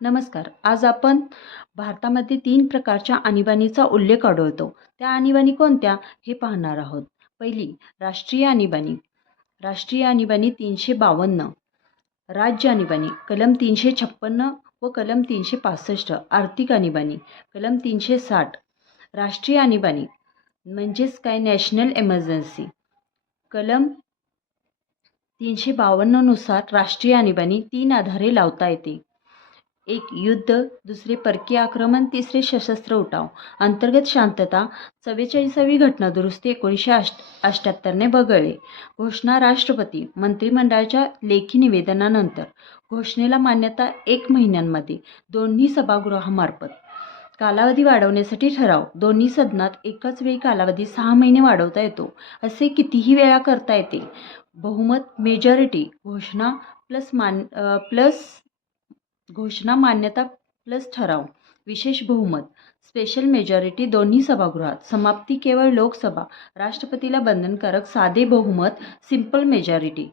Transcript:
नमस्कार. आज आपण भारतामध्ये 3 प्रकारच्या आणीबाणीचा उल्लेख आढळतो. त्या आणीबाणी कोणत्या हे पाहणार आहोत. पहिली राष्ट्रीय आणीबाणी. राष्ट्रीय आणीबाणी 352. राज्य आणीबाणी कलम 356 व कलम 365. आर्थिक आणीबाणी कलम 360. राष्ट्रीय आणीबाणी म्हणजेच काय नॅशनल एमर्जन्सी कलम 352 नुसार राष्ट्रीय आणीबाणी 3 आधारे लावता येते. एक युद्ध, दुसरे परकीय आक्रमण, तिसरे सशस्त्र उठाव. अंतर्गत शांतता 44वी घटना दुरुस्ती 1978ने वगळले. घोषणा राष्ट्रपती मंत्रिमंडळाच्या लेखी निवेदनानंतर. घोषणेला मान्यता 1 महिन्यांमध्ये दोन्ही सभागृहामार्फत. कालावधी वाढवण्यासाठी ठराव. दोन्ही सदनात एकाच वेळी कालावधी 6 महिने वाढवता येतो. असे कितीही वेळा करता येते. बहुमत मेजॉरिटी घोषणा मान्यता प्लस ठराव. विशेष बहुमत स्पेशल मेजॉरिटी दोन्ही सभागृहात. समाप्ती केवळ लोकसभा. राष्ट्रपतीला बंधनकारक साधे बहुमत सिंपल मेजॉरिटी.